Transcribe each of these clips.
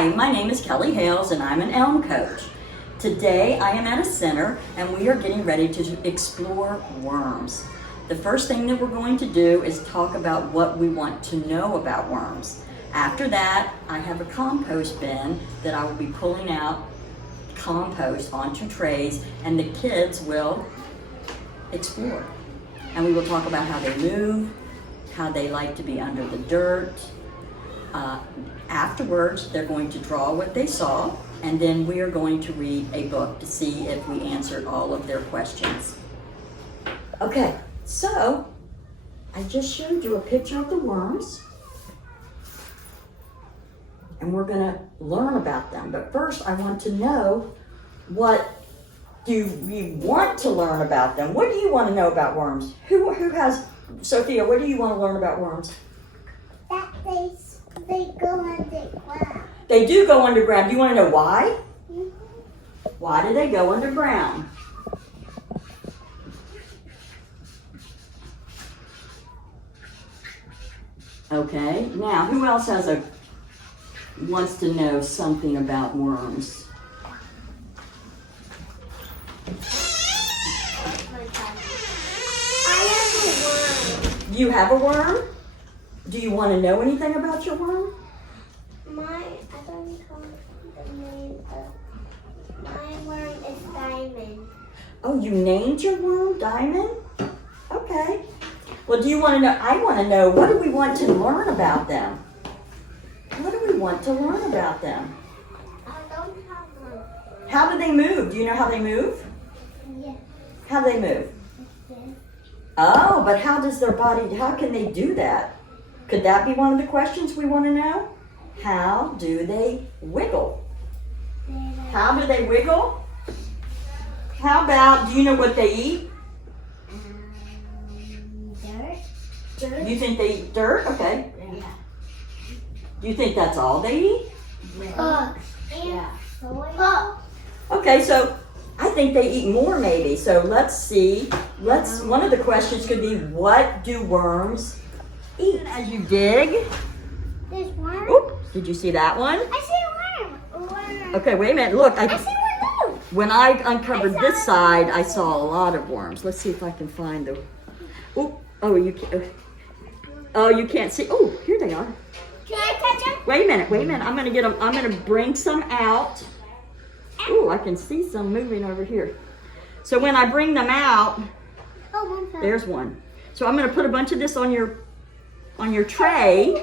Hi, my name is Kellie Hales and I'm an elm coach. Today I am at a center and we are getting ready to explore worms. The first thing that we're going to do is talk about what we want to know about worms. After that, I have a compost bin that I will be pulling out compost onto trays and the kids will explore. And we will talk about how they move, how they like to be under the dirt. Afterwards, they're going to draw what they saw, and then we are going to read a book to see if we answered all of their questions. Okay, so I just showed you a picture of the worms, and we're going to learn about them. But first, I want to know, what do we want to learn about them? What do you want to know about worms? Who has, Sophia, what do you want to learn about worms? That they go underground. They do go underground. Do you want to know why? Mm-hmm. Why do they go underground? Okay, now who else wants to know something about worms? I have a worm. You have a worm? Do you want to know anything about your worm? I don't know the name of my worm is Diamond. Oh, you named your worm Diamond? Okay. Well, do you want to know? I want to know, what do we want to learn about them? What do we want to learn about them? I don't have one. How do they move? Do you know how they move? Yes. How do they move? Yes. Oh, but how does their body, how can they do that? Could that be one of the questions we want to know? How do they wiggle? How do they wiggle? How about, do you know what they eat? Dirt. You think they eat dirt? Okay. Yeah. Do you think that's all they eat? Yeah. Soil. Okay, so I think they eat more maybe. So let's see. One of the questions could be, what do worms eat? As you dig. There's worm. Oop, did you see that one? I see a worm. Okay, wait a minute. Look, I see one too. when I uncovered this side, I saw a lot of worms. Let's see if I can find them. Oop, oh, you can't see. Oh, here they are. Can I touch them? Wait a minute. I'm gonna get them. I'm gonna bring some out. Ooh, I can see some moving over here. So when I bring them out, Oh, one fell. there's one. So I'm gonna put a bunch of this on your tray,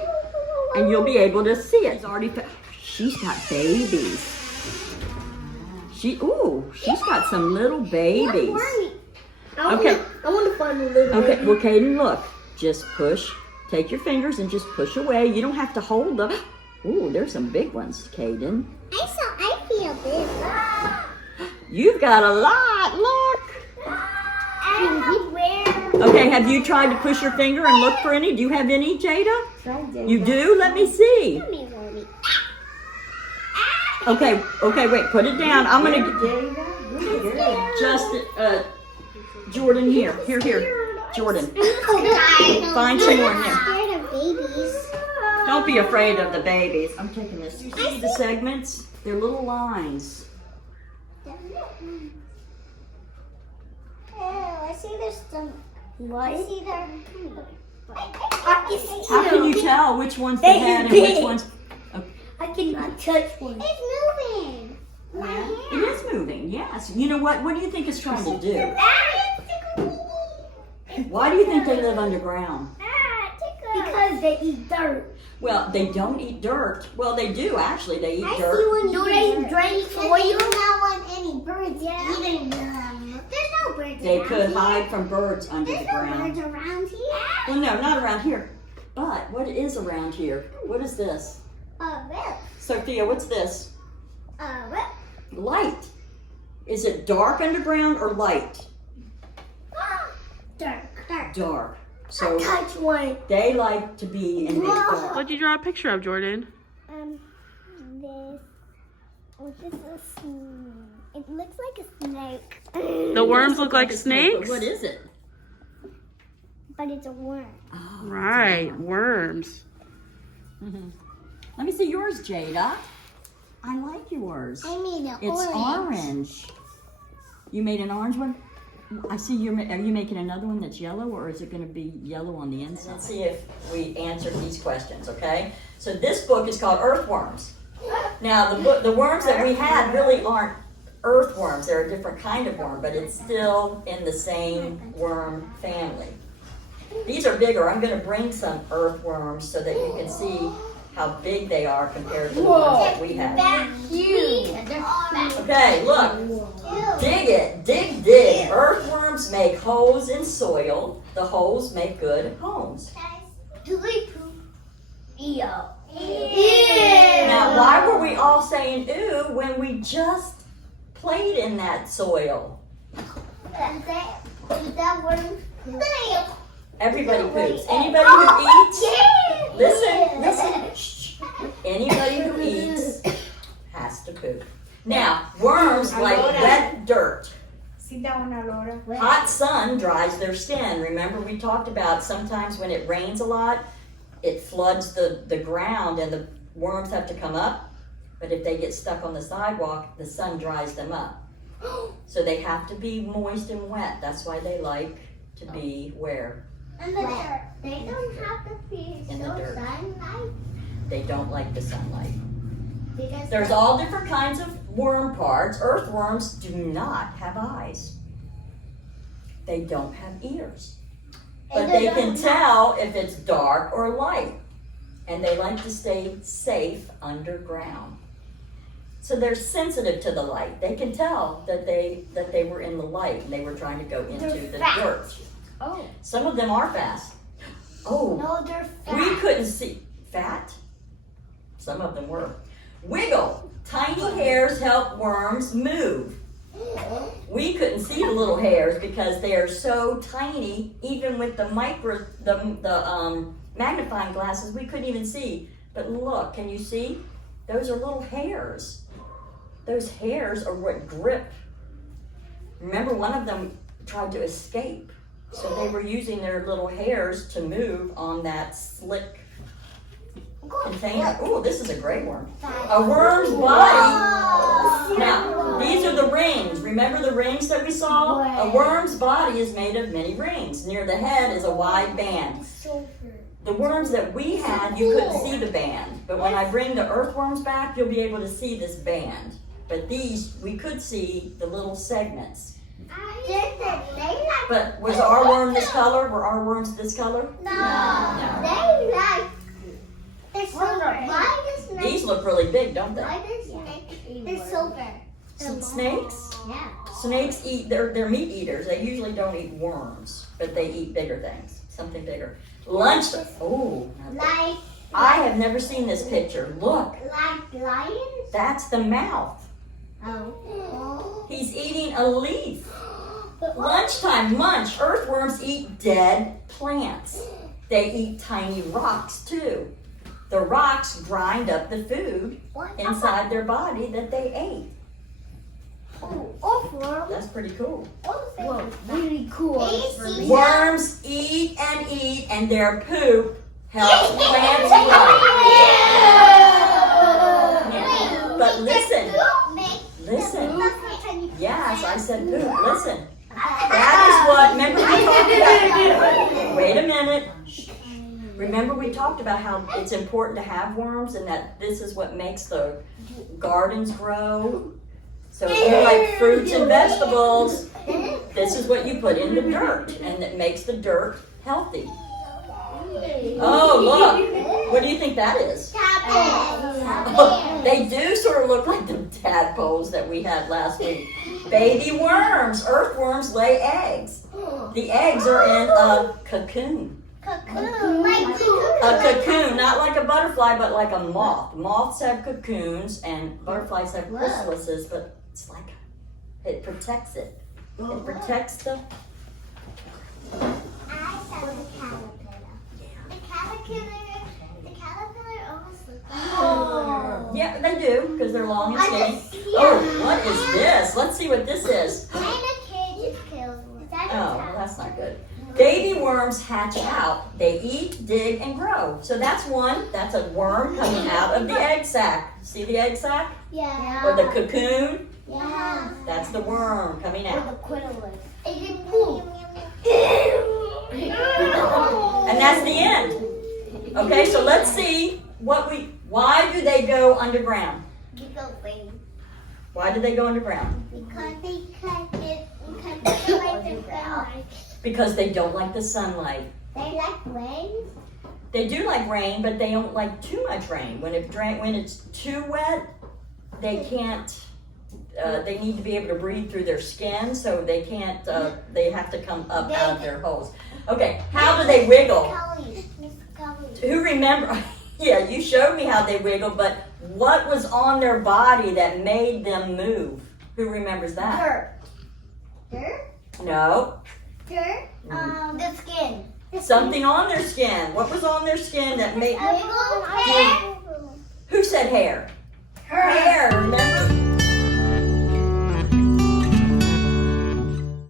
and you'll be able to see it. She's got babies. She's got some little babies. Okay. I want to find a little Okay, well, Caden, look. Just push. Take your fingers and just push away. You don't have to hold them. Ooh, there's some big ones, Caden. I feel this. You've got a lot. Look. Where? Okay, have you tried to push your finger and look for any? Do you have any, Jada? You do? Let me see. Okay, wait. Put it down. I'm going to just, Jordan, here. Jordan. Find some more here. Scared of babies. Don't be afraid of the babies. I'm taking this. You see the segments? They're little lines. I see there's some. I see there. How can you tell which one's the head and which one's... I cannot touch one. It's moving. It is moving, yes. You know what? What do you think it's trying to do? Why do you think they live underground? Because they eat dirt. Well, they don't eat dirt. Well, they do, actually. They eat I dirt. see one. Do they drink soil? I do not want any birds eating them. There's no birds They around could here. hide from birds under the There's no ground. birds around here. Well, no, not around here. But what is around here? What is this? Well. Sophia, what's this? Well. Light. Is it dark underground or light? Dark. Dark. So Touch one. they like to be in the dark. What'd you draw a picture of, Jordan? This is a snake. It looks like a snake. The worms look like But snakes? what is it? But it's a worm. Oh, Right, worms. Let me see yours, Jada. I like yours. I made an It's orange. orange. You made an orange one? I see are you making another one that's yellow, or is it going to be yellow on the inside? Let's see if we answered these questions, okay? So this book is called Earthworms. Now, the worms that we had really aren't earthworms. They're a different kind of worm, but it's still in the same worm family. These are bigger. I'm going to bring some earthworms so that you can see how big they are compared to the ones that we had. Okay, look. Dig it. Dig. Earthworms make holes in soil. The holes make good homes. Do they poop? Ew. Now, why were we all saying ew when we just played in that soil? That worm poop? Everybody poops. Anybody who eats, listen. Shh. Anybody who eats has to poop. Now, worms like wet dirt. Hot sun dries their skin. Remember we talked about sometimes when it rains a lot, it floods the ground and the worms have to come up. But if they get stuck on the sidewalk, the sun dries them up. So they have to be moist and wet. That's why they like to be where? In the dirt. They don't have to be In the dirt. sunlight. They don't like the sunlight. Because There's all different kinds of worm parts. Earthworms do not have eyes. They don't have ears. But And they they can don't tell if it's dark or light. And they like to stay safe underground. So they're sensitive to the light. They can tell that they were in the light and they were trying to go into the dirt. Oh. Some of them are fast. Oh, No, they're fat. we couldn't see. Fat? Some of them were. Wiggle. Tiny hairs help worms move. We couldn't see the little hairs because they are so tiny. Even with the magnifying glasses, we couldn't even see. But look, can you see? Those are little hairs. Those hairs are what grip. Remember, one of them tried to escape. So they were using their little hairs to move on that slick container. Ooh, this is a gray worm. A worm's body. Now, these are the rings. Remember the rings that we saw? A worm's body is made of many rings. Near the head is a wide band. The worms that we had, you couldn't see the band. But when I bring the earthworms back, you'll be able to see this band. But these, we could see the little segments. But was our worm this color? Were our worms this color? No. They like. They're silver. Why does snake? These look really big, don't they? Why does snake? They're silver. Some snakes? Yeah. Snakes eat, they're meat eaters. They usually don't eat worms, but they eat bigger things, something bigger. Lunch, oh. Like. I have never seen this picture. Look, Like lions? that's the mouth. Oh. He's eating a leaf. Lunchtime, munch. Earthworms eat dead plants. They eat tiny rocks too. The rocks grind up the food inside their body that they ate. That's pretty cool. Whoa, really cool. Worms eat, and their poop helps plants grow. But listen. Yes, I said poop. Listen. That is what, remember we talked about, wait a minute. Remember we talked about how it's important to have worms and that this is what makes the gardens grow. So if you like fruits and vegetables, this is what you put in the dirt and it makes the dirt healthy. Oh, look. What do you think that is? They do sort of look like the tadpoles that we had last week. Baby worms. Earthworms lay eggs. The eggs are in a cocoon. A cocoon, not like a butterfly, but like a moth. Moths have cocoons and butterflies have chrysalises, but it's like it protects it. It protects the. The caterpillar almost looks like Yeah, they do because they're long and skinny. Oh, what is this? Let's see what this is. And a cage is killed. Oh, well, that's not good. Baby worms hatch out. They eat, dig, and grow. So that's one. That's a worm coming out of the egg sac. See the egg sac? Yeah. Or the cocoon? Yeah. That's the worm coming Or out. the quillet. Is it poop? And that's the end. Okay, so let's see why do they go underground? Why do they go underground? Because they like the sunlight. Because they don't like the sunlight. They like rain. They do like rain, but they don't like too much rain. When it's too wet, they can't. They need to be able to breathe through their skin, so they can't. They have to come up out of their holes. Okay, how do they wiggle? Miss Kellie. Who remember? Yeah, you showed me how they wiggle, but what was on their body that made them move? Who remembers that? Dirt. Dirt? No. Dirt? The skin. Something on their skin. What was on their skin that made? Hair. Who said hair?